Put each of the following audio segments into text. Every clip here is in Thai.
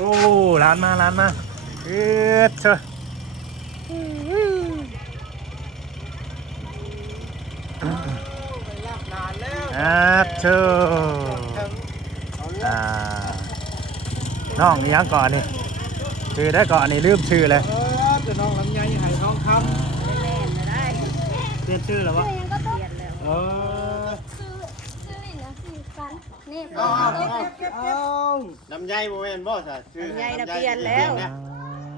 โอ้ร้านมาเอ๊ะเชอะเชอะน้องนี่ยังก่อนนี่ชื่อได้ก่อนนี่ลืมชื่อเลยจะน้องลำไยไหทองคำเล่นๆได้เปลี่ยนชื่อแล้ววะ เปลี่ยนแล้ว ชื่อนี่นะชื่อกันนี่ ลำไยโมเมนบ่ซะชื่อ ลำไยน่ะเปลี่ยนแล้ว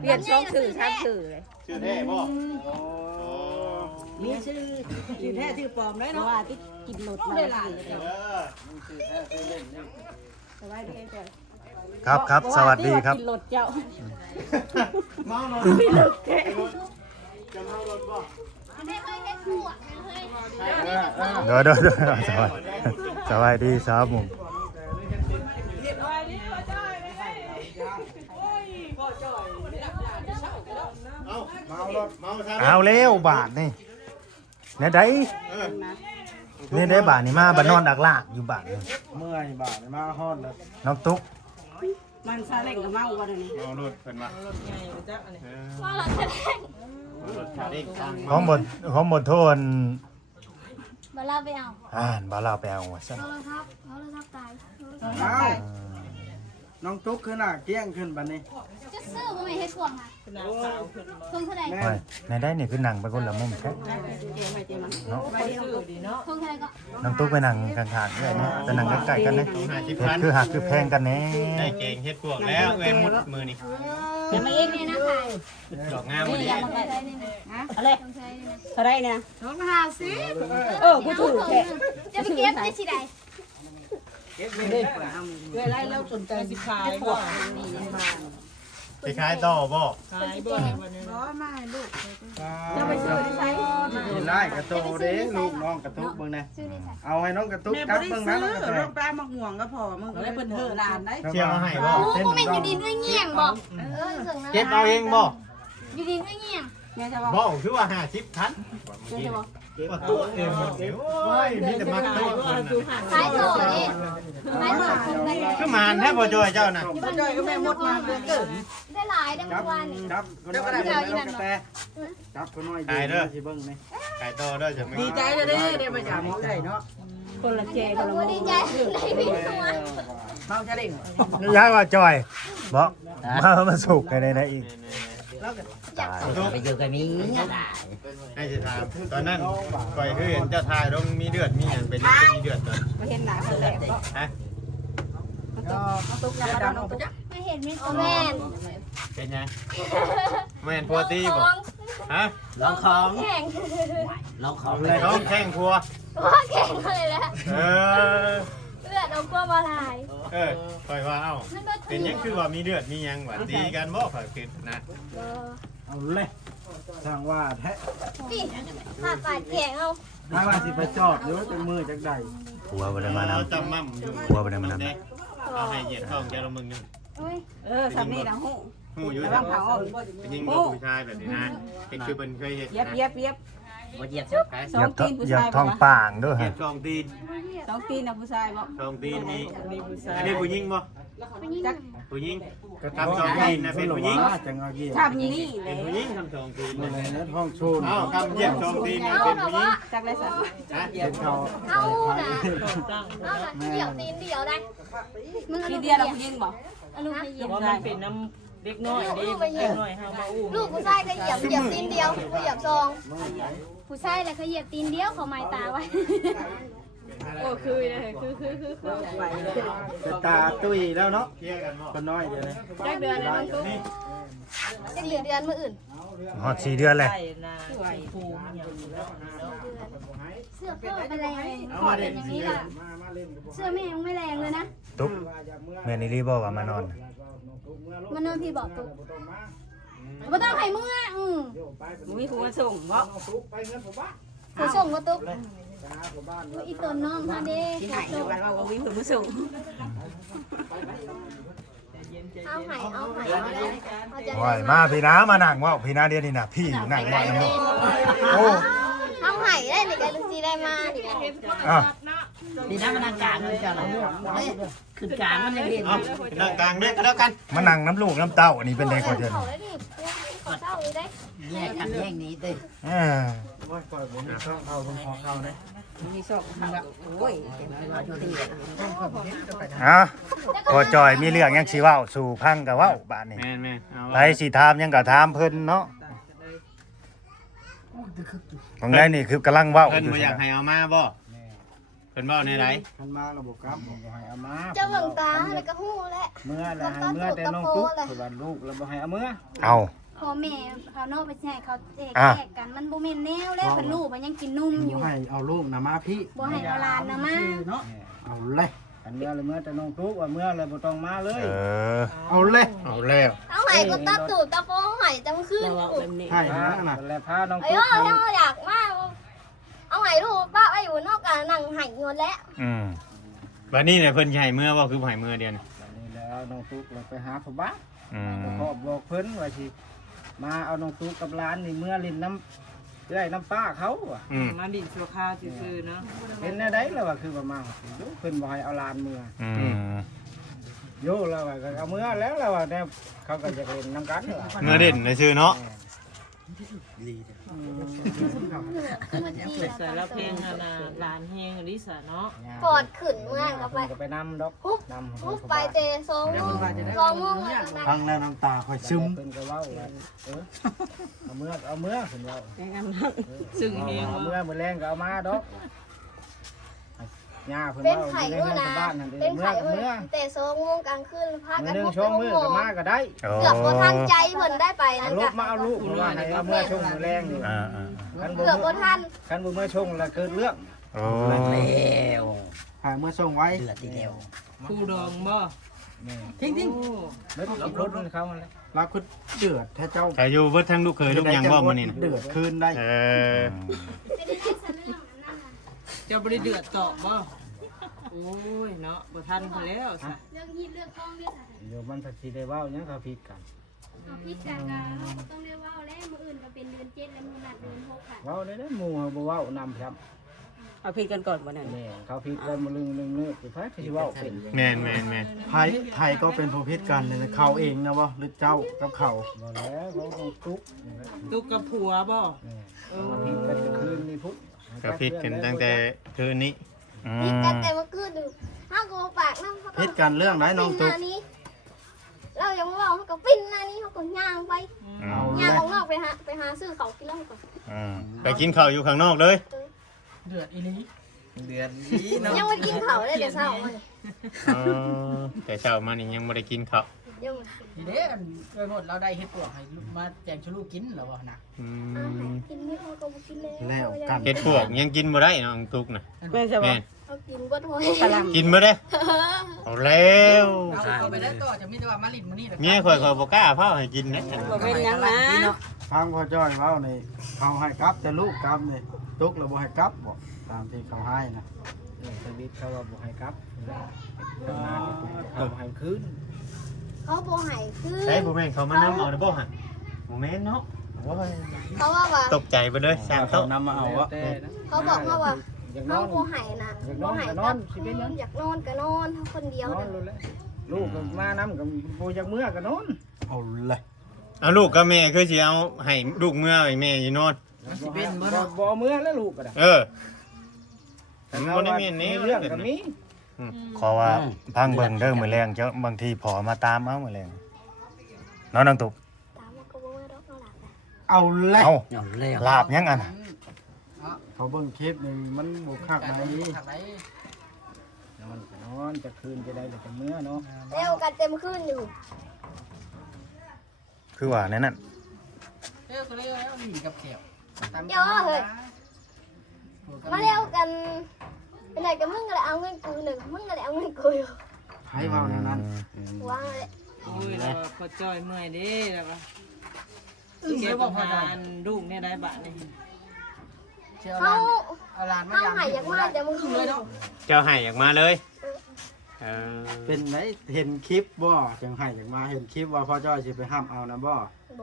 เปลี่ยนช่องสื่อทางสื่อเลย ชื่อแท้บ่ มีชื่อแท้ชื่อปลอมเลยเนาะว่าที่กินรถมาเลย ชื่อแท้ชื่อเล่นนี่ สบายดีจ้ะ ครับสวัสดีครับ กินรถเจ้า เมารถ ไม่เลิกแก จะเมารถบ่ ไม่เคยเห็นขวดเลย เดี๋ยวสวัสดีครับผม เมารถเมาซะ เอาแล้วบาทนี่เนี่ยได้เนี่ยได้บาทนี่มาบ้านนอนดักลากอยู่บาทนี่ เมื่อยบ่ามาฮอดแล้ว น้องตุ๊ก มันซาเล้งกับเมาวันนี้ เมารถเพิ่นว่า ว่าเราจะได้ เมารถชาเด้งทาง ของบทโทษ เวลาไปเอา บ้านเราไปเอาซะ เราเลยทับตาย อ้าวน้องตุ๊กขึ้นน่ะเกี้ยงขึ้นบัดนี้ จะซื้อว่าไม่เห็นขวดอ่ะทงเท่าไหร่ โอ้ยในได้นี่คือหนังไปคนละมุมแค่เนาะ ทงเท่าไหร่ก็ น้องตุ๊กไปนั่งข้างๆด้วยเนาะไปนั่งใกล้ๆกันนะ 50,000 คือหักคือแพงกันแน่ ได้เก่งเฮ็ดพวกแล้วเอ้ยมุดมือนี่ อย่ามาเองเนี่ยนะใคร ดอกงามบ่ดี อย่ามาใครนี่นะ อะไร ทงใช้นี่นะ เท่าไรเนี่ย กูถูกแค่จะไปเก็บได้สิได้ เวลาเราสนใจสิขายบ่ ไปขายต่อบ่ จะไปซื้อที่ไหน กินได้กระโตเด้ลูกน้องกระตุกเบิ่งนะ ซื้อนี่ใส่ เอาให้น้องกระตุกกลับเบิ่งนะน้องกระตุก ปลาหมักห่วงก็พอมึงก็ได้เพิ่นเฮอร้านได้ เชียร์มาให้บ่ โอ้กูไม่อยู่ดินด้วยเงี้ยงบอกเสื่องนะ เฮ็ดเอาเองบ่ อยู่ดินด้วยเงี้ยง แม่จะบอก บ่คือว่า50,000 แม่จะบอก ว่าตัวเองหมดโอ้ยมีแต่มักตัวคนน่ะ ขายต่อดิขายต่อคนได้ คือมานแท้บ่จอยเจ้าน่ะ จอยก็แม่หมดมาเกิด ได้หลายได้ จั เมื่ บ อวานนี่ จับก็น้อยเดี๋ยวน้องกระแตจับก็น้อยสิเบิ่งนี่ ขายต่อเด้อจะไม่ ดีใจเลยได้มาจากหมอได้เนาะคนละเจคนละ กูดีใจได้พี่ตัว เมาจะเด้ง นี่ย้ายว่าจอยบอกมาสุกกันได้อีกตาย ไปอยู่กับนี้ ให้สิถามตอนนั้นก่อยคือเห็นเจ้าทายต้องมีเดือดมีหยังเป็นมีเดือดตอน มาเห็นหนาคนแรกก็ ฮะ ตุ๊กยาดำตุ๊ก ไม่เห็นมิสแมน เป็นไงแม่นพัวตีบ่ฮะ ลองของ แข่ง ลองของ น้องแข่งพัว ว่าแข่งเลยแหละ เออ เลือดเอากลัวมาลาย ค่อยว่าเอ้าเป็นยังคือว่ามีเดือดมีหยังว่าตีกันบ่ค่อยคิดนะ เอาเลยสร้างว่าแท้ ปีผ่าปาดแข่งเอา ถ้าว่าสิไปจอดอยู่จังมือจักใด หัวไปได้มานำ จำมั่มอยู่ หัวไปได้มานำ เอาให้เหยียดท้องแกละมึงนึง สามีนะฮู้ หูอยู่ ระวั ทาง ง เผา เป็นยิงบ่ผู้ชายแบบนี้นะเป็นคือเป็นเคยเห็น เย็บ นะ เย็บเย็บ บ่เหยียด สองตีนผู้ อย่า ชาย ท้องป่างด้วย เหยี ฮะ ยดสองตีน สองตีนนะผู้ชายบอก สองตีนนี่อันนี้ผู้หญิงบ่ จัก ผู้หญิงทำสองตีนนะเป็นผู้หญิง จังเอาเกี่ยว ทำอย่างนี้เล เป็น ย ผู้หญิงทำสองตีน ใน นะ ห้องชู เอ้าคำเหยียบสองตีนนี่ เอา เป็น หรอ ผู้หญิง วะ จักเลยสัก ฮะ เป็นเขา เอานะเอานะเดี่ยวตีนเดี่ยวได้มึง ทีเดียวเรายิงบอก อนุให้เหยียบ ว่ามันเป็นน้ำเด็กน้อยเด็กน้อยเฮามาอู้ ลูกผู้ชายก็เหยียบตีนเดียวเหยียบซองผู้ชายแหละเขาเหยียบตีนเดียวเขาหมายตาไว้ โอ้คือเลยคือไปเลย จะตาตุ้ยแล้วเนาะ เคลียร์กันบ่ คนน้อยเดี๋ยวนี้ แจ็คเดือนแล้วตุ๊ก นี่ จะเหลือเดือนมื่ออื่น ฮอด4 เดือนเลย ใช่นาภูมิอย่าง เสื้อเพิ่มไปแรงขอดเป็นอย่างนี้ล่ะเสื้อแม่ยังไม่แรงเลยนะ ตุ๊กแม่นี่รีบบอกว่ามานอน มันนอนพี่บอกตุ๊กไม่ต้องให้มึงอ่ะมีผู้มาส่งบอก ผู้ส่งมาตุ๊กอีตัวน้องฮะเด้ ที่ไหนวันว่าวิ่งผู้มาส่ง เอาไห่เอาไห่ โอ้ยมาพี่น้ามานั่งว่าพี่น้าเดียวนี่นะพี่นั่งว่าน้ำลูกโอ้ เอาไห่ได้หรือกันลูกซีได้มาดิ อ่ะ นี่นะมันนั่งกลางเลยจ้ะเราขึ้นกลางมันยังเห็น เอานั่งกลางด้วยก็แล้วกัน มานั่งน้ำลูกน้ำเต้าอันนี้เป็นไดขอเชิญ เขาได้ดิเขาเศร้าเลยได้ แยกกันแยกนี้เด้ อ่า บ่ปล่อยผมเข้าเอาผมขอเข้านะ มีซอกมันละโอ้ยเราอยู่ที่ อ่ะพอจอยมีเรื่องยังสิเว้าสู่พังกับเว้าบาดนี้ แม่นแม่นเอา ไปสิถามยังก็ถามเพิ่นเนาะตรงไหนนี่คือกำลังเว้า เพิ่น อยู่ บ่อยากให้เอามาบ่เพิ่นเว้าในไร คันมาระบบกราฟบอกให้เอามา เจ้าเบิ่งตาแล้วก็หู้แล้ว เมื่อแล้วให้เมื่อแต่น้องตุ๊กคือว่าลูกแล้วบ่ให้เอาเมื่อ เอา พ่อแม่เขานอกไปแช่เขาแจกกันมันบ่แม่นแนวแล้วเพิ่นลูกมันยังกินนุ่มอยู่ ให้เอาลูกนะมาพี่ บ่ให้เอาหลานนะมา เนาะ เอาเลยอันเมื่อเลยเมื่อแต่น้องตุ๊กว่าเมื่อเลยบ่ต้องมาเลย เออ เอาเลย เอาแล้ว เอาให้ก็ตัดตูดตะโปให้จังคืน เราเอาแบบนี้ ให้นะน่ะแล้วพาน้อง ไอ้ ตุ๊ก เฮาอยากมาเอาให้ลูกป้าไว้อยู่นอกกันนั่งให้งอนแล้ว อืม บัดนี้เนี่ยเพิ่นสิให้เมื่อบ่คือบ่ให้เมื่อเดียวนี่ นี่แล้วน้องตุ๊กเราไปหาพ่อบ้าน อืม พ่อบอกเพิ่นว่าสิมาเอาน้องตุ๊กกับร้านนี่เมื่อลินน้ำเอื้อยน้ำป้าเขาอ่ะ อืม มาดินชั่วคราวซื่อๆเนาะ เป็นแนวใดแล้วว่าคือประมาณเพิ่นบ่ให้เอาลานเมื่อ อืม โยแล้วว่าก็เอาเมื่อแล้วแล้วว่าแนวเขาก็จะเล่นน้ำกันล่ะ เมื่อเด่นในชื่อเนาะ ใส่แล้วเพลงอะนะลานเฮงอลิสาเนาะ ปอดขึ้นเมื่อก็ไป ก็ไปนำดอก ปุ๊บ นำ ปุ๊บไปเตะ2 โมงแล้ว ฟังแล้วน้ำตาค่อยซึมเพิ่นก็เว้าว่าเอาเมื่อเพิ่นเว้า ซึ่งเฮง เอาเมื่อมื้อแรงก็เอามาดอกย่าเพิ่น เป็น เว้า ไข่ อยู่ ด้วย ใน นะ บ้านนั่นเด้ เป็น เมื่อ ไข่ ก็เมื่อ แต่2 โมงกลางคืนพา มื้ กั อน หนึง พบ ช่วง ไป มื้อ ห ก็ มอ มาก็ได้ โอ้ เกือบบ่ทันใจเพิ่นได้ไปนั่น ลู ก็ กมาเอาลูกมาว่าให้เอาเมื่อช่วงมื้อแรงนี่ อ่าอ่า คัน เกือบบ่ทัน คันบ่เมื่อช่วงแล้วเกิดเรื่อง โอ้ แล้ว หาเมื่อส่งไว้ เดือดทีเดียว คู่ดองบ่ ทิ้ง โอ้ แล้วก็รถมันเข้ามาแล้วเราคือเดือดถ้าเจ้า ก็อยู่เบิดทั้งลูกเคยลูกหยังบ่มื้อนี้น่ะ เดือดคืนได้ เออ เจ้าบ่ได้เดือดตอบบ่โอ้ยเนาะบ่ทันพอแล้วซะ เรื่องฮีดเรื่องกล้องเนี่ย เดี๋ยวมันสักทีได้เว้าหยังเขาผิดกัน เอาพิจารณาเราต้องได้ว่าแล้วมื้ออื่นก็เป็นเดือน7แล้วมื้อนัดเดือน6ค่ะ เว้าได้หมู่เขาบ่เว้านำครับ เอาพี่กันก่อนวันนั้น แม่เขาผิดกันมาลึงสิไผสิเว้าเป็น แม่นแม่นแม่น ไผก็เป็นผู้ผิดกันนี่เขาเองนะบ่หรือเจ้ากับเขาบ่แล้วเขาต้องทุกข์ ตุกกับผัวบ่ เขาผิดกันคืนนี่พุก ก็ผิดกันตั้งแต่คืนนี้ อื พิด ม กันแต่เมื่อคืนดูเฮาก็บ่ปากนำเฮาก็ ผิดกันเรื่องไหนน้องตุ๊ก เรายังบ่เว้าเฮาก็ปิ้นหน้านี้เฮาก็ย่างไป เอาเล ย่าง ย ออกนอกไปหาซื้อเขากินแล้วก่อน อืม ไปกินข้าวอยู่ข้างนอกเลย เดือดอีนี้ เดือนนี้เนาะ ยังไม่กินเขาเลยแต่เช้ามา เออแต่เช้ามานี่ยังบ่ได้กินข้าว ยัง ทีเด้อันไปหมดเราได้เฮ็ดปวกให้มาแจงชลูกกินแล้วบ่นะ อื อาหาร ม กินนี่เขาก็บ่กินเลย แล้วกัน เฮ็ดพวกยังกินบ่ได้น้องตุ๊กน่ะ แม่จะบอ แม่ ก น เขากินบ่ถ้วย กินบ่ได้เอาแล้ว เอาไปแล้วต่อจะมีแต่ว่ามาลิดมื้อนี้ เมียข่อยบ่กล้าเฝ้าให้กินนะ บ่เป็นหยังนะ ฟังพ่อจ้อยเว้านี่เขาให้กลับแต่ลูกกลับนี่ตุ๊กแล้วบ่ให้กลับบ่ตามที่เขาให้นะชีวิตเขาว่าบ่ให้กลับเขาให้คืน เขาบ่ให้คือ ใช่บ่แม่นเขามานำเอาได้บ่ฮะบ่แม่นเนาะโอ้ย เขาว่า ตกใจไปเลยสร้าง เขา โต๊ะ นำมาเอาวะ เขาบอกมาว่า อยากน เขา อน บ่ให้นะบ่ให้กับอยากนอนก็นอนเขาคนเดียวน อนเลยแหละลูกก็มานำกับผู้จากเมื่อก็นอนเอาเลย เอาลูกกับแม่คือสิเอาให้ลูกเมื่อให้แม่อยู่นอน สิเป็นบ่เมื่อแล้วลูกก็ได้ เออมันบ่ได้มีอันนี้ เรื่องก็มี ขอว่าพังเบิ่งเด้อมื้อแรงเจ้าบางทีพอมาตามเอามื้อแรงเนาะน้องตุ๊ก ตามมาก็บ่มาดอกหลับ เอาเลย เอ้า เอาแล้ว ลาบยังอันน่ะ เขาเบิ่งคลิปนี่มันบ่คักไหนนอนจะคืนจะได้แต่เมื่อเนาะ แล้วกันเต็มคืนอยู่ คือว่าแนั่นนั่น เอ้ยก็เลยเอาหนีกับแก้ว เดี๋ยวเฮ้ยมาแล้วกันเป็นไหนกันมึงก็เลยเอาเงินกูหนึ่งมึงก็เลยเอาเงินกูอยู่ ให้เว้าอย่างนั้น วางเลย โอ้ยแล้วพอจอยเมื่อยเด้แล้วก็เก็บอาหารลูกเนี่ยได้บาทนี่ เขา เอาลานมา เขาหายอยากมาแต่มึงเลยเนาะ เจ้าให้อยากมาเลยเออ เป็นไหนเห็นคลิปบ่จังให้จังมาเห็นคลิปว่าพ่อจ้อยสิไปห้ามเอานะบ่ โบ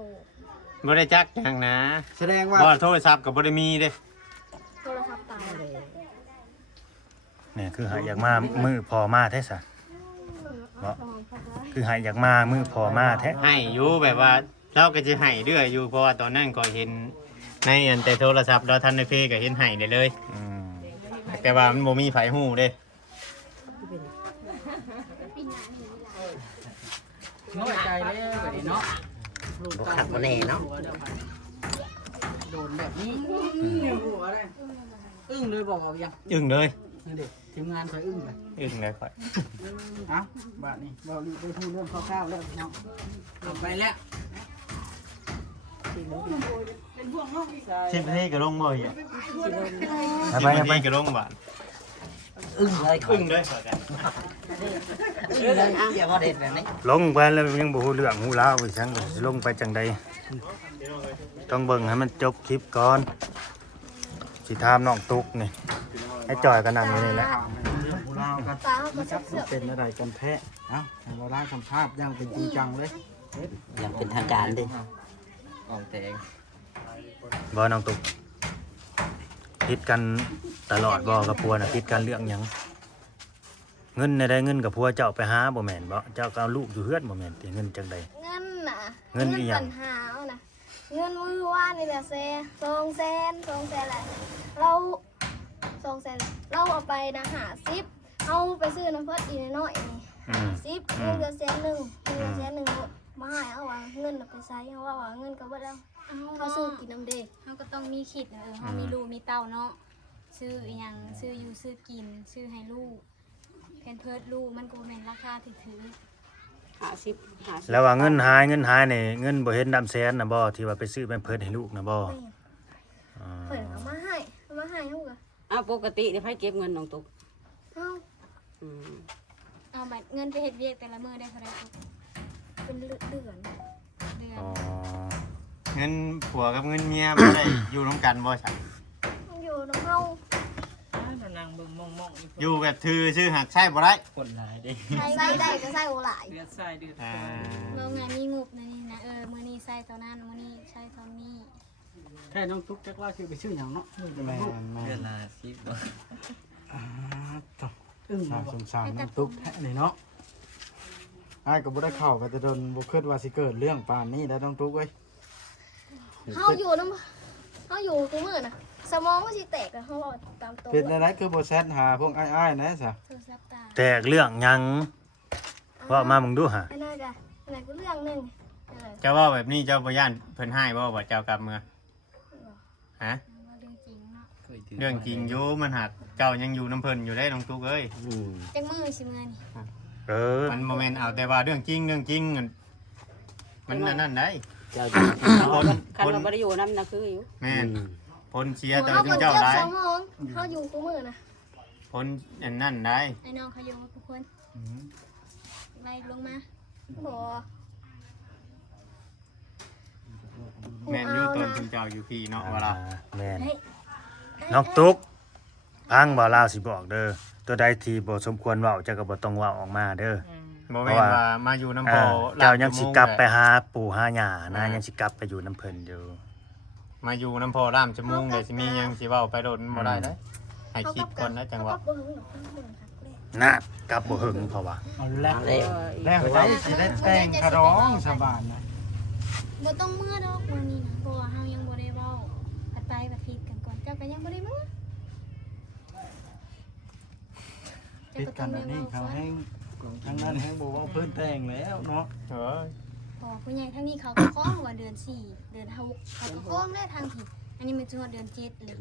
บ่ได้จักจังนะ แสดงว่า บ่โทรศัพท์ก็บ่ได้มีเด้ โทรศัพท์ตาย เนี่ยคือหายอยากมามือพอมาแท้ซะบ่คือหายอยากมามือพอมาแท้ ให้อยู่แบบว่าเราก็จะให้เรื่อยอยู่เพราะว่าตอนนั้นก็เห็นในอันแต่โทรศัพท์เราทันในเพจก็เห็นให้ได้เลย อืม แต่ว่ามันบ่มีไฟหูเด้ น้อยใจแล้วแบบนี้เนาะลูกเต้าบ่แน่เนาะโดนแบบนี้หัวเลยอึ้งเลยบอกยัง อึ้งเลย นี่เด็กทีมงานคอยอึ้งเลย อึ้งเลยค่อย เอ้าบาทนี้เราได้พูดเรื่องคร่าวๆแล้วเนาะจบไปแล้ว 10 นาทีก็ลงบ่อีก ไป 10 นา ไป ทีก็ลงบ่ อึ้งเลย อึ้งเลยค่อยกัน อึ้งเลยอย่ามาเด็ดแบบนี้ ลงไปแล้วยังบ่ฮู้เรื่องฮู้ราวอีกจังก็สิลงไปจังใดต้องเบิ่งให้มันจบคลิปก่อนสิถามน้องตุ๊กนี่ให้จอยก็นั่งอยู่นี่แหละ ผู้ลาวกัน ตาเขาก็ นะครับ เสือก เป็นอะไรกันแท้เอ้าให้เราได้สัมภาษณ์อย่างเป็นจริงจังเลย อย่างเป็นทางการดิ บ่น้องตุ๊กผิดกันตลอดบ่กับผัวน่ะผิดกันเรื่องหยังเงินได้เงินกับผัวเจ้าไปหาบ่แม่นบ่เจ้าก็เอาลูกอยู่เฮือนบ่แม่นติเงินจังใด เงินน่ะ เงินอีหยัง ปัญหาเอานะเงินมือว่านนี่แหละ200,000แหละเรา200,000เราเอาไปนะ50เอาไปซื้อน้ำเพิ่นอีกน้อยๆนี่ อืม 10เงินเดือน100,000เงินเดือน100,000มาให้เอาว่าเงินน่ะไปใช้เอาว่าเงินก็บ่ได้เขาซื้อกินน้ำเด็ก เขาก็ต้องมีคิดเขามีลูกมีเต้าเนาะซื้ออหยังซื้ออยู่ซื้อกินซื้อให้ลูกเพนเพิร์ดลูกมันก็แม่นราคาถือ แล้วว่าเงินหายนี่เงินบ่เห็นดำแสนน่ะบ่ที่ว่าไปซื้อแม่เพิ่นให้ลูกน่ะบ่ แม่ อ่า เพิ่นเอามาให้เขาก็ อ้าวปกติเดี๋ยวให้เก็บเงินน้องตุ๊ก เอา อืม เอาบัตรเงินไปเฮ็ดเวียกแต่ละมื้อได้เท่าไหร่ครับ เป็นเดือน เดือน อ๋อ เงินผัวกับเงินเมียบ่ได้อยู่ร่วมกันบ่ใช่ มันอยู่น้ำเฮา นั่งเบิ่งมองๆ อยู่แบบถือชื่อหักใช้บ่ได้ คนหลายเด้ ใส่ได้ก็ใส่โอหลาย เดือดทรายเดือด อ่า เรางานมีงบนะนี่นะมื้อนี้ใส่เท่านั้นมื้อนี้ใส่เท่านี้ แค่น้องตุ๊กจักว่าคือไปชื่ออย่างเนาะ แม่แม่ เดือดละ10บ่ อึ้ง น่าสงสารน้องตุ๊กแท้นี่เนาะอ้ายก็บ่ได้เข้าก็จะโดนบ่คิดว่าสิเกิดเรื่องปานนี้ได้น้องตุ๊กเว้ย เฮาอยู่น้ำเฮาอยู่กูมือน่ะสมองมันสิแตกอะเฮาเอาตามตัว เป็นอะไรคือบ่แชทหาพวกอ้ายๆนะซะ โทรศัพท์ตา แตกเรื่องหยังว่ามามึงดูหา อันนั้นก็อันนั้นก็เรื่องหนึงเออ เจ้าว่าแบบนี้เจ้าบ่ย่านเพิ่นให้บ่ว่าเจ้ากลับเมืองฮะ ว่าเรื่องจริงเนาะ เรื่องจริงอยู่มันหักเจ้ายังอยู่น้ำเพิ่นอยู่ได้น้องตุ๊กเอ้ย จักมื้อสิมื้อนี่ เออ มันโมเมนต์เอาแต่ว่าเรื่องจริงมันนั่นได้ เจ้า คน คัน คน ว่าบ่ได้อยู่นำนะคืออยู่ แม่นคนเชียร์แต่ เฮา ถึ ก็ ง เจ็ เจ้า บ ได้ สมองเฮาอยู่กูมือน่ะ คนอันนั่นได้ ไอ้น้องเขาอยู่กับทุกคนไล่ลงมา บ่ แม่นอยู่ตนถึงเจ้าอยู่พี่เนาะว่าเรา แม่น เฮ้ย น้องตุ๊กพังบ่ลาวสิบอกเด้อตัวใดที่บ่สมควรเว้าเจ้าก็บ่ต้องเว้าออกมาเด้อ โมเมนต์ว่ามาอยู่น้ำพอ เจ้ายังสิกลับไปหาปู่หาย่านะยังสิกลับไปอยู่น้ำเพิ่นอยู่ มาอยู่น้ำพอร่ามจมูกเลยสิมียังสิเว้าไปโดนบ่ได้ได้ให้คิดก่อนนะจังหวะ เขาก็บ่รู้หรอกเขาก็บ่รู้ครับ นะกลับบ่หึงเพราะว่า เอาแล้วแล้วได้สิได้แต่งกระร้องสบานนะ บ่ต้องมื้อดอกมื้อนี้นะเพราะว่าเฮายังบ่ได้เว้าปัดไปปัดผิดกันก่อนเจ้าก็ยังบ่ได้มื้อ ติดกันอันนี้เขาให้ทั้งนั้นให้บอกว่าเพิ่นแต่งแล้วเนาะ เฮ้ย พอผู้ใหญ่ทั้งนี้เขาก็คล้องว่าเดือน4เดือน6เขาก็คล้องได้ทางผิดอันนี้มันจนเดือน7เลย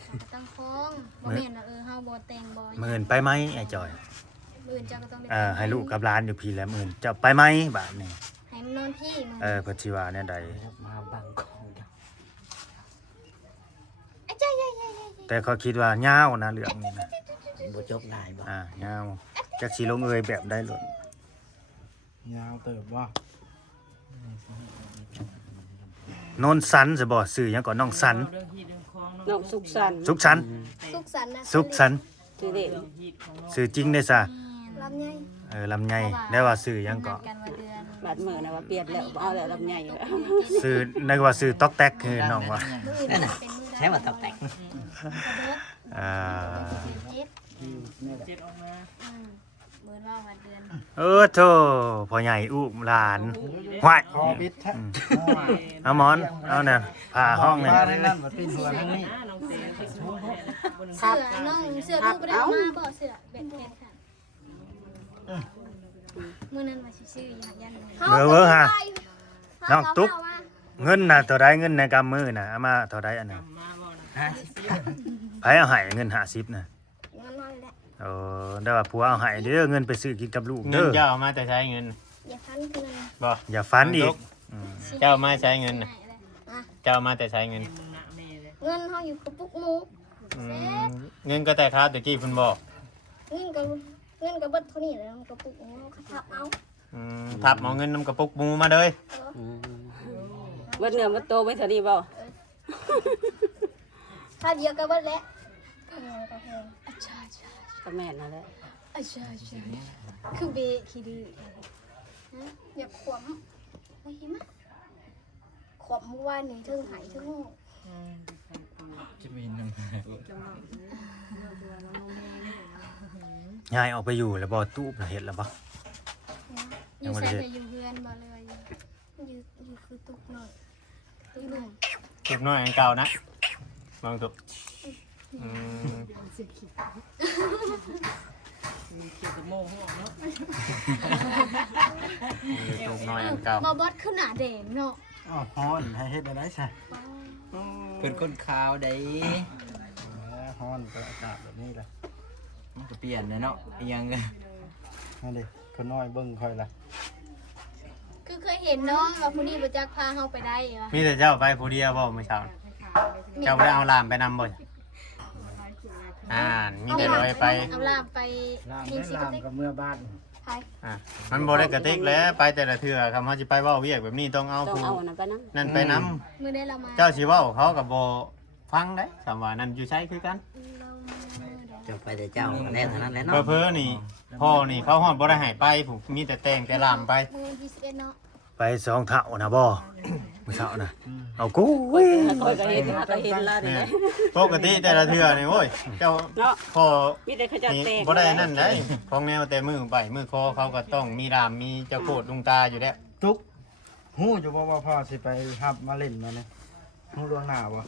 เขาก็ต้องคล้องบ่แม่นว่าเฮาบ่แต่งบ่ หมื่นไปไหมไอ้จอย มื้อเจ้าก็ต้องได้ ให้ลูกกับหลานอยู่พี่แหล้วหมื่นเจะไปไหมบาดนี้ ให้มันนอนพี่มึง เพิ่นสิว่าแนวใด มาบังของ ไอ้ใจใหญ่ แต่เขาคิดว่ายาวนะเรื่องนี้นะ บ่จบง่ายบ่ ยาวจักสิลงเอยแบบได้หล่น ยาวเติบว่า โนนสันสิบ่ซื้อหยังก่อนน้องสัน เรื่องฮีดเรื่องคลอง น้องสุขสันต์ สุขสันต์ สุขสันต์นะ สุขสันต์ ชื่อเด็ก ฮีดของน้อง ซื้อจริงได้ซะ ลำไย ลำไยได้ว่าซื้อหยังก่อน กันว่าเดือน บาดมือนะว่าเปลี่ยนแล้วเอาแล้วลำใหญ่แล้ว ซื้อนึกว่าซื้อต๊อกแต๊กคือน้องว่า มื้ออื่นเป็นมื้อใช้ว่าตับแตก อ่า เจ็ด เจ็ดออกมา เบิร์ว่าวันเดือน โธ่พ่อใหญ่อุ้มหลานห้วย คอบิดแท้ เอาหมอนเอาเนี่ยผ่าห้องเนี่ย มาได้นั่นมาปีนหัวทั้งนี้ น้าน้องเต้ไปชูแม่นะบน เสือน้องเสือลูกไปได้มาบ่เสือเบ็ดเพชรค่ะมื้อนั้นว่าสิซื้อยันเลย เว้อฮะน้องตุ๊ก ว่า เงินน่ะเท่าใดเงินในกำมือน่ะเอามาเท่าใดอันน่ะ มาบ่นะ ไผเอาให้เงิน50น่ะ เงินน้อยแหละ แต่ว่าผัวเอาให้เด้อเงินไปซื้อกินกับลูก เงิ เด้ น อ เจ้าเอามาแต่ใช้เงิน อย่าพันเกิน บ่ อย่าฝันอีก เจ้าเอามาใช้เงินน่ะ อ่ะ เจ้าเอามาแต่ใช้เงิน มึงนะแม่เลย เงินเฮาอยู่กระปุกหมู อืมเงินก็แต่ครับตะกี้เพิ่นบอก เงินกับเบิดเท่านี้แหล้วกระปุกหมูเขาทับเอา ทับเอาเงินนำกระปุกหมูมาเลย เบิดเนื้อมันโตไม่เท่านี้บ่ ถ้าเดียวก็เบิดแล้วกาแฟ ก็แม่นนั่นแหละ คือเบะขี้ดื้อ อย่าขวมไปเห็นไหมขวมเมื่อวานนี้ถึงหายถึงห้อง ยายออกไปอยู่แล้วบ่ตู้น่ะเฮ็ดแล้วบ่ อยู่ใส่แต่อยู่เพื่อนบ่เลยว่าอยู่คือตุกหน่อยตุกหน่อย ตุกน้อยอันเก่านะบางตุกอืม เขียนโมหัวเนาะ ตุกน้อยอันเก่า บ่บอสคือหน้าแดงเนาะ อ้าวฮ้อนให้เฮ็ดได้ใช่ เป็นคนขาวได้ ฮ้อนก็อากาศแบบนี้แหละ มันก็เปลี่ยนเลยเนาะอีหยังเลย นั่นดิคนน้อยเบิ่งค่อยล่ะ คือเคยเห็นเนาะว่าผู้นี้บ่จักพาเฮาไปได้เหรอ มีแต่เจ้าไปผู้เดียวบ่เมื่อเช้าเจ้าบ่ได้เอาหลานไปนำบ่มีแต่ลอยไป เอาลาบไป ล่าง ยิง ได้ สิก ล่าง เต็ก กับเมื่อบ้าน ไป มันบ่ได้กระติกแล้วไปแต่ละเทื่อคำเฮาสิไปเว้าเวียกแบบนี้ต้องเอา ต้อง ผู้ เอาอันนั้นไปนำ นั่นไปนำ มื้อได้เรามา เจ้าสิเว้าเขาก็บ่ฟังได้สำว่านั่นอยู่ใช้คือกัน จะไปแต่เจ้าแน่เท่านั้นแหละ เพ้อๆนี่พ่อนี่เขาฮอดบ่ได้ให้ไปผู้มีแต่แต่งแต่ลามไป มื้อ21เนาะ ไป2เท่านะบ่มื้อเช้าน่ะเอากูเว้ย คอยก็เห็นก็เห็นละนี่ เนี่ยปกติแต่ละเทื่อนี่โอ้ยเจ้า เนาะ พ่อ มีแต่เขาจะ นี่ แตก บ่ได้นั่นได้ของแนวแต่มือไปมือคอเขาก็ต้องมีรามมีเจ้าโคตรลุงตาอยู่แล้ว ตุ๊กฮู้อยู่บ่ว่าพ่อสิไปรับมาเล่นมาเนี่ยฮู้ล่วงหน้าบ่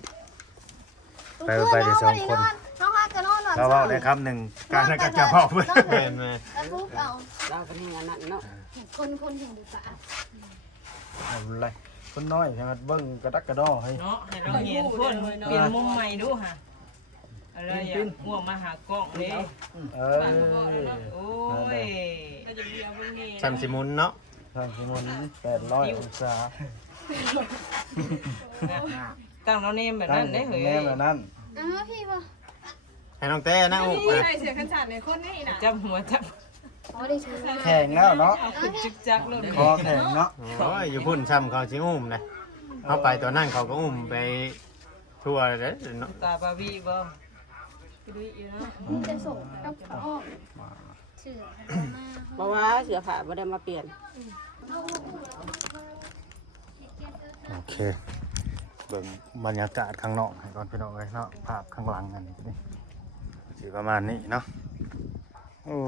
ไปได้2คน เขาพากันนอนนอน เราเว้าได้คำหนึงการนั้นก็จะเว้าเพิ่น เห็นไหม แล้วปุ๊บเอา เราก็มีอันนั้นเนาะ คนเห็นดีป่ะ เอาไรคนน้อยใช่ไหมเบิ่งกระดักกระดอให้ เนาะให้เราเห็นคนเปลี่ยนมุมใหม่ดูฮะอะไรอย่างง่วงมาหากล้องเลย เออ โอ้ยก็จะเบียร์พวกนี้ ซัมซิมุนเนาะ ทางสิมน800องศา ตั้งเราเนมแบบนั้นได้เหรอ แม่แบบนั้น อ้าพี่บ่ ให้น้องเต้นะอุ๊บ ใส่เสียขันจัดในคนนี้นะจับหัวจับ อ๋อได้ถือ แข่งแล้วเนาะ จึกจักเลย คอแข่งเนาะ โอ้ยอยู่พุ่นซ้ำเขาสิอุ้มนะเขาไปตัวนั่นเขาก็อุ้มไปทั่วเลยเนาะ ตาบาบีบ่ดูอยู่เนาะ มึงจะส่งกับเขาออกเสือมา เพราะว่าเสื้อผ้าบ่ได้มาเปลี่ยน โอเคเบิ่งบรรยากาศข้างนอกให้ก่อนพี่น้องเอ้ยเนาะภาพข้างหลังอันนี้นี่สิประมาณนี้เนาะโอ้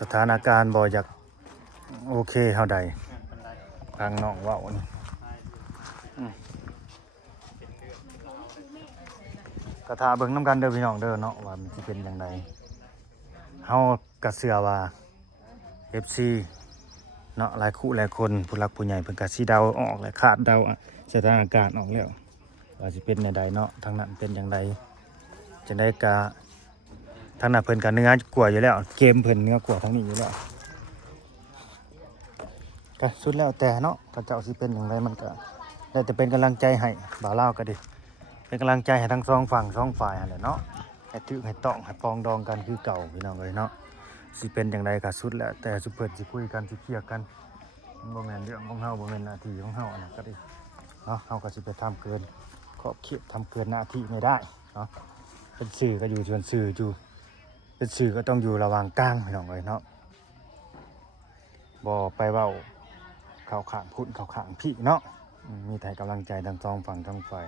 สถานการณ์บ่อยากโอเคเท่าใดทางน้องเว้านี่กระทาเบิ่งน้ำกันเด้อพี่น้องเด้อเนาะว่ามันสิเป็นจังไดเฮาก็เชื่อว่า FC เนาะหลายคู่หลายคนผู้รักผู้ใหญ่เพิ่นก็สิเดาออกและคาดเดาสถานการณ์ออกแล้วว่าสิเป็นในใดเนาะทางนั้นเป็นจังไดจังไดก็ทางนั้นเพิ่นก็เนื้อกว่าอยู่แล้วเกมเพิ่นเนื้อกว่าทางนี้อยู่แล้วก็สุดแล้วแต่เนาะถ้าเจ้าสิเป็นจังไดมันก็ได้แต่เป็นกำลังใจให้บ่าวลาวก็ดีเป็นกำลังใจให้ทั้งสองฝั่งสองฝ่ายนั่นแหละเนาะให้ตึกให้ต้องให้ปองดองกันคือเก่าพี่น้องเอ้ยเนาะสิเป็นจังไดก็สุดแล้วแต่สุเพิ่นสิคุยกันสิเคลียร์กันมันบ่แม่นเรื่องของเฮาบ่แม่นหน้าที่ของเฮาอันนั้นก็ดีเนาะเฮาก็สิไปทำเกินขอบเขตทำเกินหน้าที่ไม่ได้เนาะเป็นสื่อก็อยู่ส่วนสื่ออยู่เป็นสื่อก็ต้องอยู่ระหว่างกลางพี่น้องเอ้ยเนาะบ่ไปเว้าเข้าข้างพุ่นเข้าข้างพี่เนาะมีแต่ให้กำลังใจทั้งสองฝั่งทั้งฝ่าย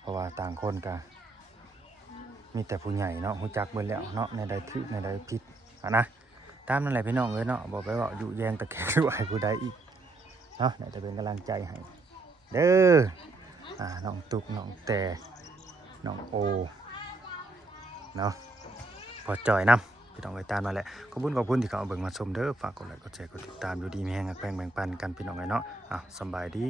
เพราะว่าต่างคนก็ มีแต่ผู้ใหญ่เนาะฮู้จักเบิดแล้วเนาะในใดถูกในใดผิดนะตามนั่นแหละพี่น้องเอ้ยเนาะบ่ไปเว้ายุแยงตะแคงหรือว่าให้ผู้ใดอีกเนาะน่าจะเป็นกำลังใจให้เด้อน้องตุ๊กน้องแต่น้องโอเนาะพอจ่อยนำพี่น้องเอ้ยตามมาแหละขอบคุณที่เข้ามาเบิ่งมาชมเด้อฝากกดไลค์กดแชร์กดติดตามอยู่ดีมีแฮงแบ่งปันกันพี่น้องเอ้ยเนาะสำบายดี